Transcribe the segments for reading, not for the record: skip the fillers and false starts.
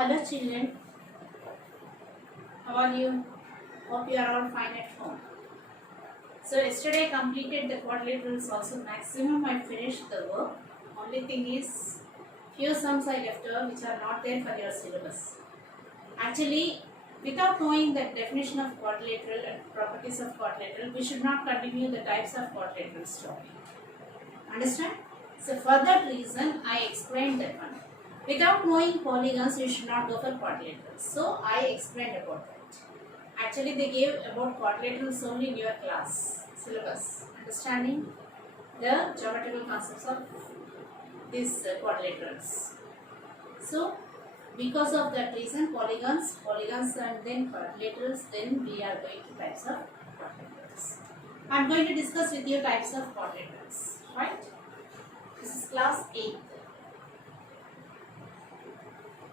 Hello children, how are you? Hope you are all fine at home. So yesterday I completed the quadrilaterals also. Maximum I finished the work. Only thing is few sums I left out which are not there for your syllabus. Actually, without knowing the definition of quadrilateral and properties of quadrilateral, we should not continue the types of quadrilaterals topic. Understand? So for that reason I explained that one. Without knowing polygons, you should not go for quadrilaterals. So I explained about that. Actually, they gave about quadrilaterals only in your class syllabus. Understanding the geometrical concepts of these quadrilaterals. So, because of that reason, polygons, and then quadrilaterals, then we are going to types of quadrilaterals. I am going to discuss with you types of quadrilaterals. Right? This is class 8th.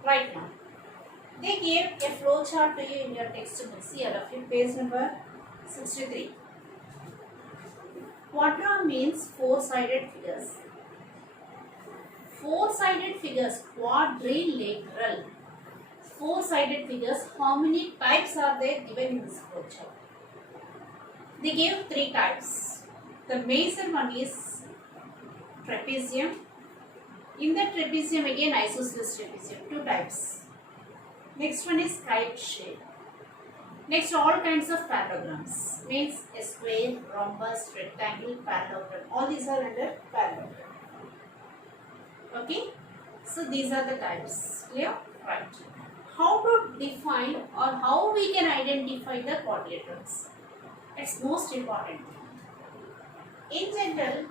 Right now. They gave a flow chart to you in your textbooks. Here, of you, page number 63. Quadra means four-sided figures. Four-sided figures, quadrilateral. Four-sided figures, how many types are there given in this flow chart? They gave three types. The major one is trapezium. In the trapezium, again isosceles trapezium, two types. Next one is kite shape. Next, all kinds of parallelograms. Means a square, rhombus, rectangle, parallelogram. All these are under parallelogram. Okay? So, these are the types. Clear? Right. How to define or how we can identify the quadrilaterals? It's most important. In general,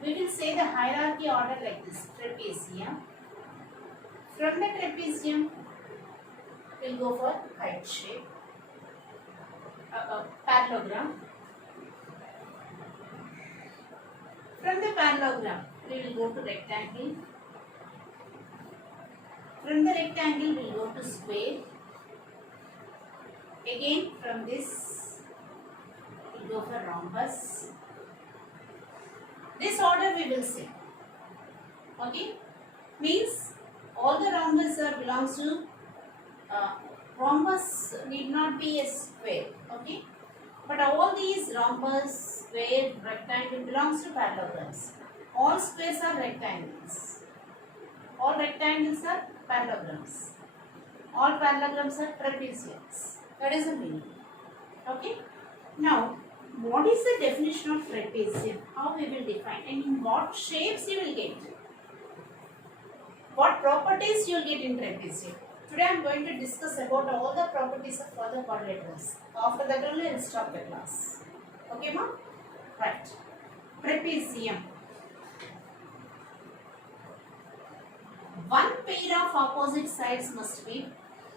we will say the hierarchy order like this. Trapezium. From the trapezium, we'll go for kite shape, parallelogram. From the parallelogram, we will go to rectangle. From the rectangle, we will go to square. Again, from this, we will go for rhombus. This order we will see. Okay? Means all the rhombus belongs to rhombus need not be a square, okay? But all these rhombus, square, rectangle belongs to parallelograms. All squares are rectangles. All rectangles are parallelograms. All parallelograms are trapeziums. That is the meaning. Okay? Now, what is the definition of trapezium? How we will define and in what shapes you will get? What properties you will get in trapezium? Today I am going to discuss about all the properties of other quadrilaterals. After that only I will stop the class. Okay, ma'am? Right. Trapezium. One pair of opposite sides must be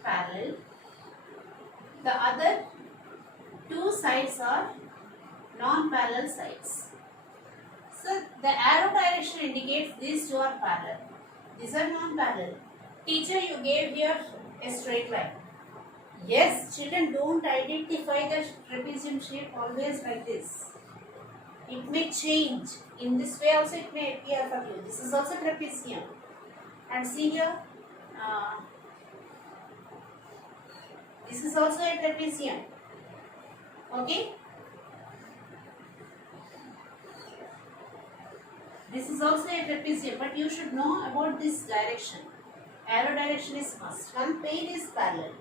parallel. The other two sides are non-parallel sides. So the arrow direction indicates these two are parallel. These are non-parallel. Teacher, you gave here a straight line. Yes, children, don't identify the trapezium shape always like this. It may change. In this way also it may appear for you. This is also trapezium. And see here, this is also a trapezium. Okay? This is also a trapezium, but you should know about this direction. Arrow direction is must. One pair is parallel.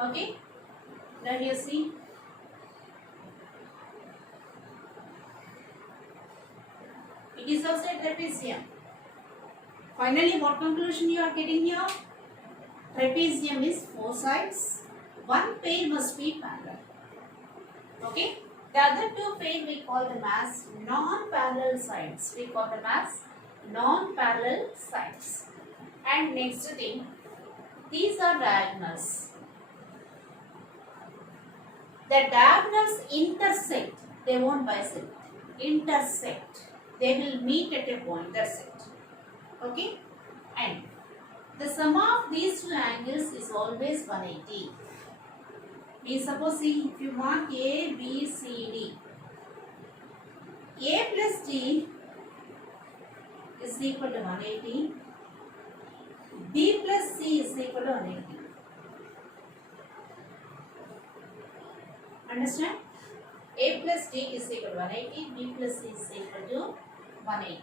Okay? Now you see. It is also a trapezium. Finally, what conclusion you are getting here? Trapezium is four sides. One pair must be parallel. Okay? The other two pair we call them as non-parallel sides. We call them as non-parallel sides. And next thing, these are diagonals. The diagonals intersect. They won't bisect. Intersect. They will meet at a point. That's it. Okay? And the sum of these two angles is always 180. We suppose see if you mark A, B, C, D. A plus D is equal to 180. B plus C is equal to 180. Understand? A plus D is equal to 180, B plus C is equal to 180.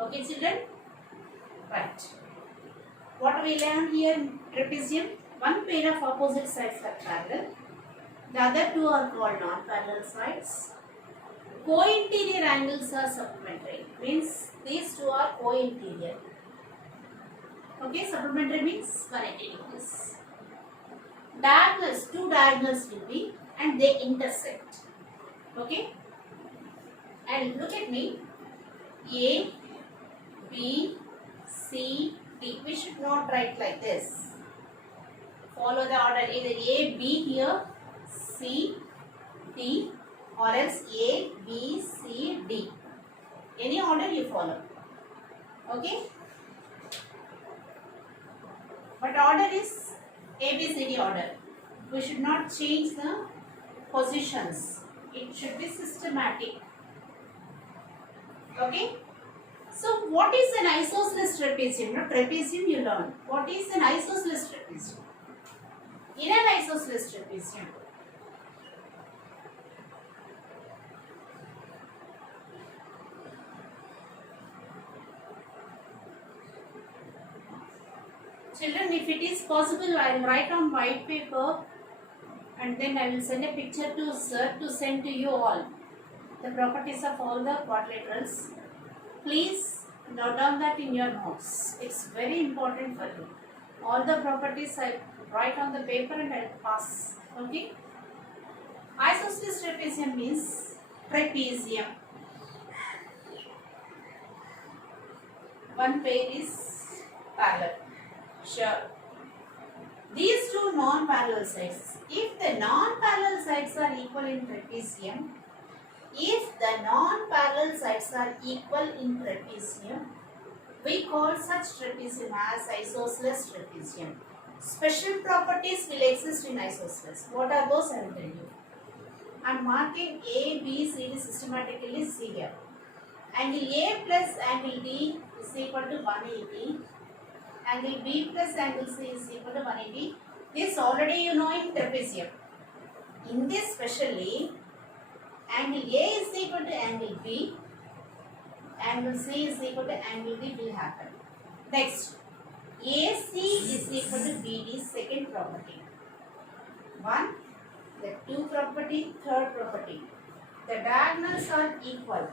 Okay, children? Right. What we learned here in trapezium? One pair of opposite sides are parallel. The other two are called non-parallel sides. Co-interior angles are supplementary. Means these two are co-interior. Okay, supplementary means 180 degrees. Diagonals, two diagonals will be and they intersect. Okay? And look at me. A, B, C, D. We should not write like this. Follow the order. Either A, B here, C, D, or else A, B, C, D. Any order you follow. Okay? But order is A, B, C, D order. We should not change the positions. It should be systematic. Okay? So, what is an isosceles trapezium? Now, trapezium you learn. What is an isosceles trapezium? In an isosceles trapezium, children, if it is possible, I will write on white paper and then I will send a picture to sir to send to you all. The properties of all the quadrilaterals. Please note down that in your notes. It's very important for you. All the properties I write on the paper and I will pass. Okay? Isosceles trapezium means trapezium. One pair is parallel. Sure. These two non-parallel sides. If the non-parallel sides are equal in trapezium, we call such trapezium as isosceles trapezium. Special properties will exist in isosceles. What are those? I will tell you. I am marking A, B, C, D systematically. See here. Angle A plus angle D is equal to 180. Angle B plus angle C is equal to 180. This already you know in trapezium. In this specially, angle A is equal to angle B, angle C is equal to angle D will happen. Next, AC is equal to BD, second property. 1, the 2 property, third property. The diagonals are equal.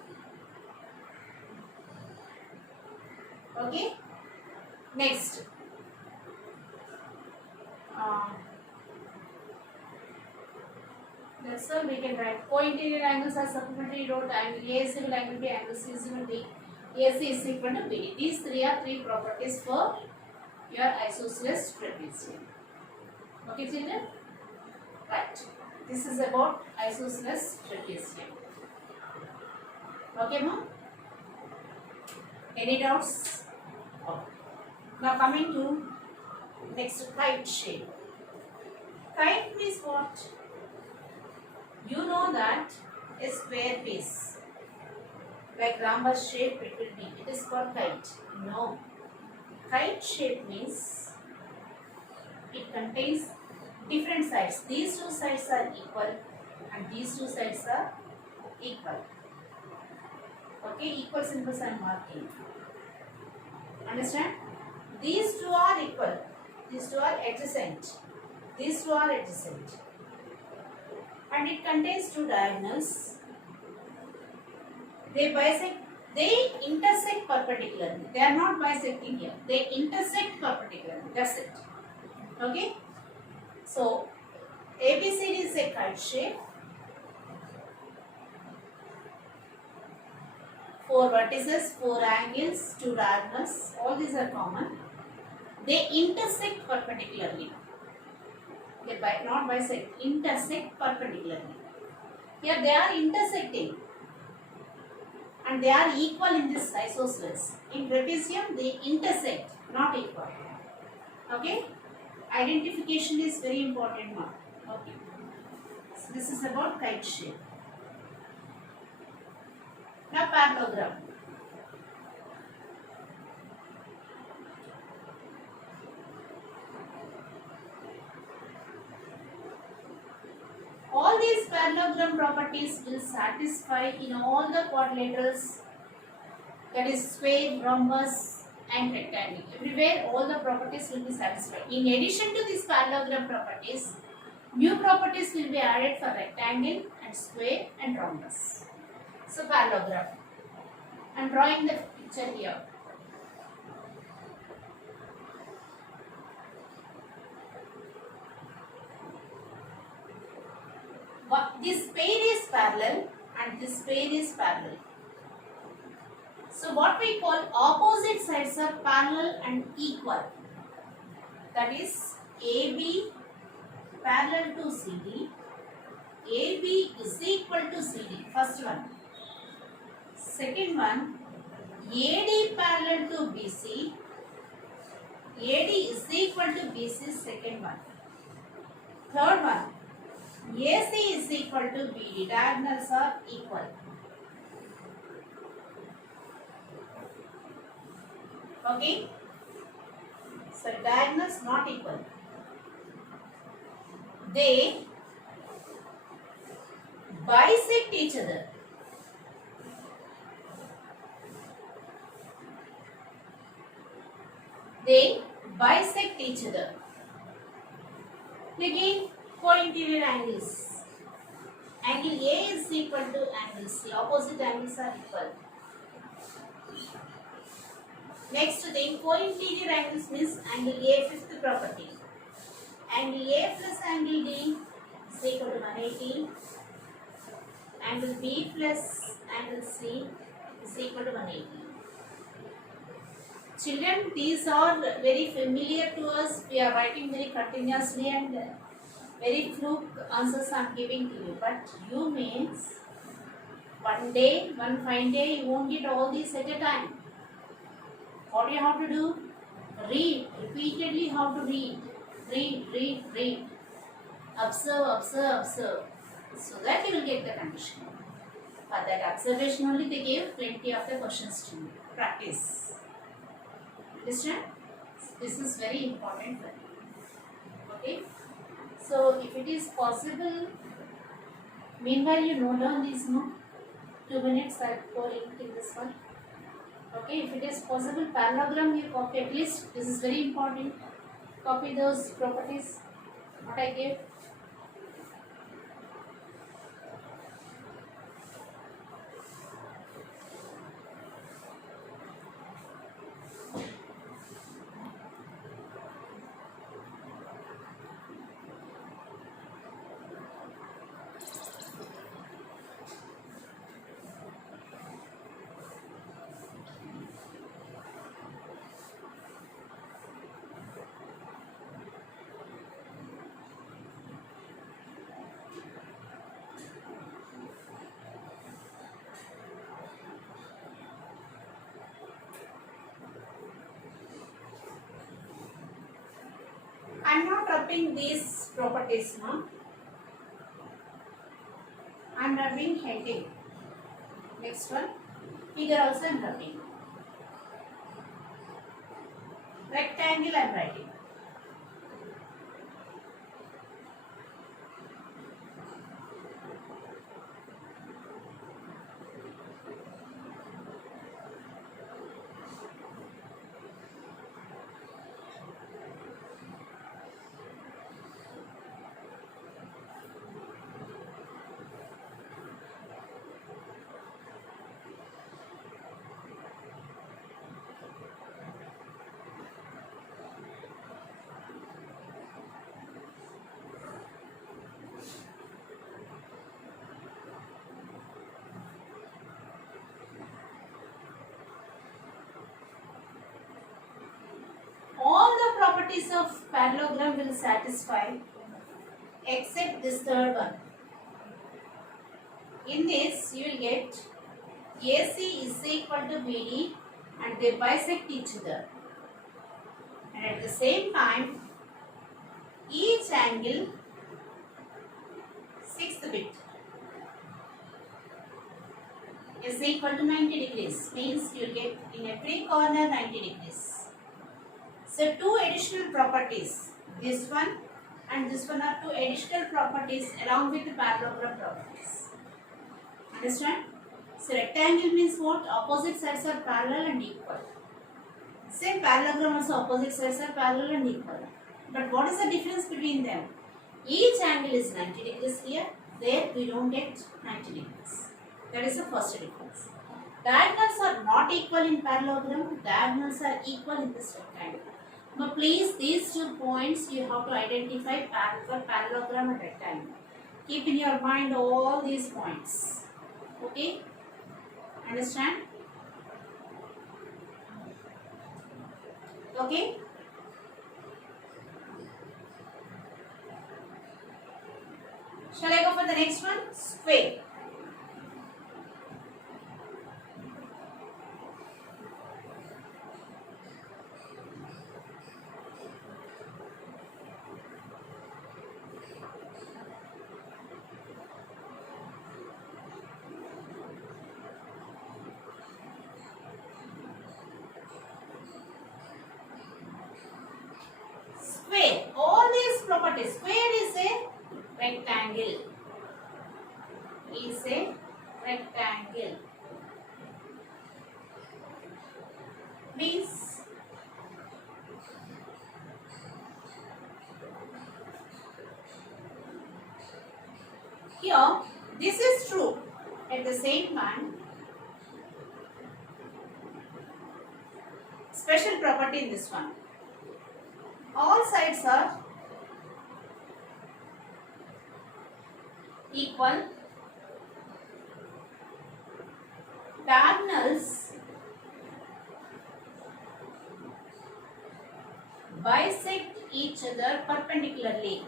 Okay? Next, that's all we can write. Co-interior angles are supplementary. Wrote angle A is equal to angle B, angle C is equal to D, AC is equal to BD. These three are three properties for your isosceles trapezium. Okay, children? Right. This is about isosceles trapezium. Okay, ma'am? Any doubts? Okay. Now coming to next, kite shape. Kite means what? You know that a square piece like rhombus shape it will be. It is called kite. No. Kite shape means it contains different sides. These two sides are equal and these two sides are equal. Okay, equal symbols I am marking. Understand? These two are equal. These two are adjacent. These two are adjacent. And it contains two diagonals. They bisect. They intersect perpendicularly. They are not bisecting here. They intersect perpendicularly. That's it. Okay? So, ABCD is a kite shape. 4 vertices, 4 angles, 2 diagonals. All these are common. They intersect perpendicularly. They not bisect, intersect perpendicularly. Here they are intersecting. And they are equal in this isosceles. In trapezium, they intersect, not equal. Okay? Identification is very important now. Okay. So this is about kite shape. Now parallelogram. parallelogram properties will satisfy in all the quadrilaterals, that is square, rhombus and rectangle. Everywhere all the properties will be satisfied. In addition to these parallelogram properties, new properties will be added for rectangle and square and rhombus. So parallelogram. I am drawing the picture here. This pair is parallel and this pair is parallel. So what we call opposite sides are parallel and equal. That is AB parallel to CD. AB is equal to CD. First one. Second one, AD parallel to BC. AD is equal to BC. Second one. Third one, AC is equal to BD. Diagonals are equal. Okay. So diagonals not equal. They bisect each other. They bisect each other. Again, co-interior angles. Angle A is equal to angle C. Opposite angles are equal. Next thing, co-interior angles means angle A, fifth property. Angle A plus angle D is equal to 180. Angle B plus angle C is equal to 180. Children, these are very familiar to us. We are writing very continuously and very fluke answers I am giving to you. But you means one day, one fine day, you won't get all these at a time. What do you have to do? Read. Repeatedly how to read. Read. Observe. So that you will get the condition. For that observation only they gave plenty of the questions to you. Practice. Understand? This is very important for you. Okay? So if it is possible, meanwhile you note down these, no? 2 minutes I will go in this one. Okay, if it is possible, parallelogram you copy at least. This is very important. Copy those properties what I gave. I am not rubbing these properties now. I am rubbing heading. Next one, figure also I am rubbing. Rectangle I am writing. Properties of parallelogram will satisfy except this third one. In this you will get AC is equal to BD and they bisect each other, and at the same time each angle sixth bit is equal to 90 degrees, means you will get in every corner 90 degrees. So two additional properties, this one and this one are two additional properties along with the parallelogram properties. Understand? So rectangle means what? Opposite sides are parallel and equal. Same parallelogram also opposite sides are parallel and equal. But what is the difference between them? Each angle is 90 degrees here. There we don't get 90 degrees. That is the first difference. Diagonals are not equal in parallelogram. Diagonals are equal in this rectangle. Now please, these 2 points you have to identify for parallelogram and rectangle. Keep in your mind all these points. Okay? Understand? Okay? Shall I go for the next one? Square. Square. All these properties. Square is a rectangle. Is a rectangle. Means here this is true. At the same time, special property in this one. All sides are equal. Diagonals bisect each other perpendicularly.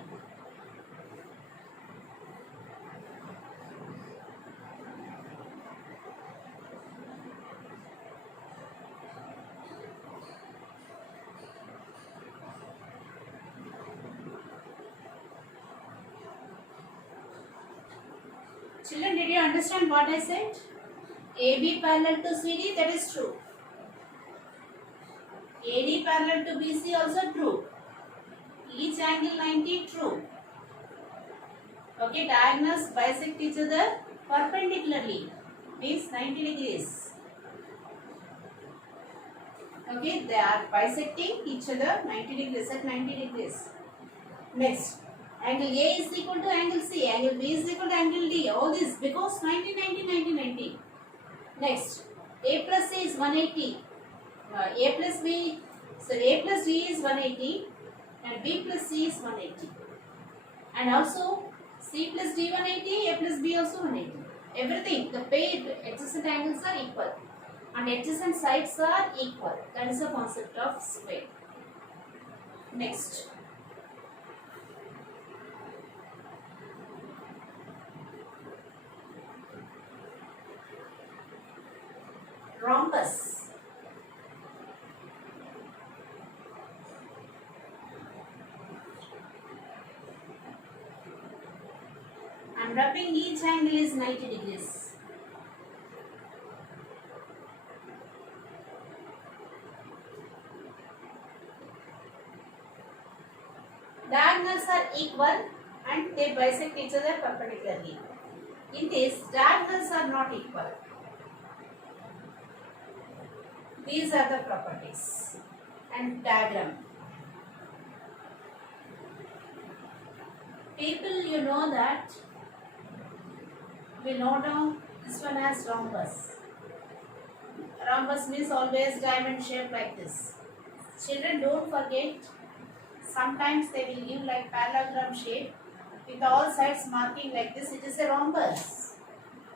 Children, did you understand what I said? AB parallel to CD, that is true. AD parallel to BC, also true. Each angle 90, true. Okay, diagonals bisect each other perpendicularly, means 90 degrees. Okay, they are bisecting each other 90 degrees at 90 degrees. Next, angle A is equal to angle C, angle B is equal to angle D. All this because 90, 90, 90, 90. Next, A plus C is 180. A plus B, so A plus D is 180 and B plus C is 180. And also C plus D 180, A plus B also 180. Everything, the paired adjacent angles are equal and adjacent sides are equal. That is the concept of square. Next. Rhombus. And wrapping each angle is 90 degrees. Diagonals are equal and they bisect each other perpendicularly. In this, diagonals are not equal. These are the properties and diagram. People, you know that we know down this one as rhombus. Rhombus means always diamond shape like this. Children, don't forget, sometimes they will give like parallelogram shape with all sides marking like this. It is a rhombus.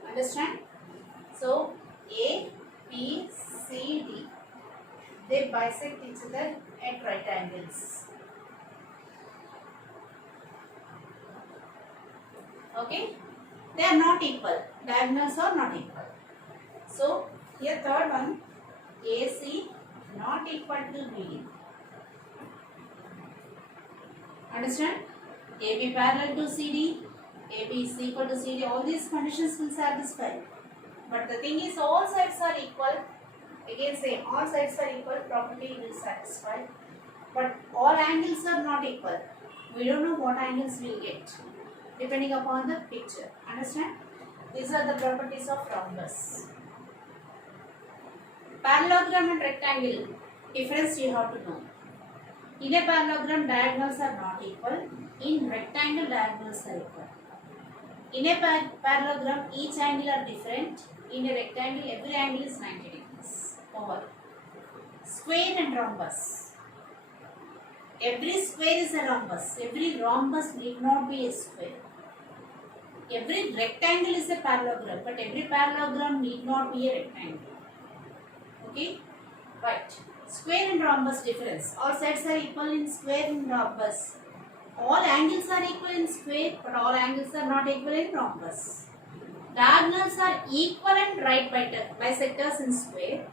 Understand? So, A, B, C, D, they bisect each other at right angles. Okay? They are not equal. Diagonals are not equal. So, here third one, AC not equal to BD. Understand? AB parallel to CD, AB is equal to CD. All these conditions will satisfy. But the thing is, all sides are equal. Again same, all sides are equal, property will satisfy. But all angles are not equal. We don't know what angles we'll get depending upon the picture. Understand? These are the properties of rhombus. Parallelogram and rectangle difference you have to know. In a parallelogram, diagonals are not equal. In rectangle, diagonals are equal. In a parallelogram, each angle are different. In a rectangle, every angle is 90 degrees. Over. Square and rhombus. Every square is a rhombus. Every rhombus need not be a square. Every rectangle is a parallelogram, but every parallelogram need not be a rectangle. Okay? Right. Square and rhombus difference. All sides are equal in square and rhombus. All angles are equal in square, but all angles are not equal in rhombus. Diagonals are equivalent right bisectors in square.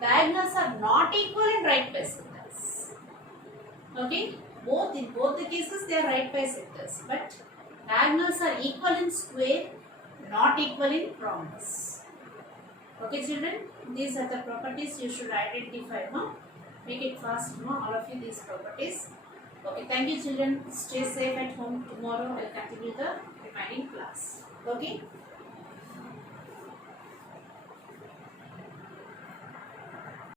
Diagonals are not equal in right bisectors. Okay? In both the cases they are right bisectors, but diagonals are equal in square, not equal in rhombus. Okay, children? These are the properties you should identify. Make it fast, all of you, these properties. Okay, thank you, children. Stay safe at home. Tomorrow I will continue the remaining class. Okay.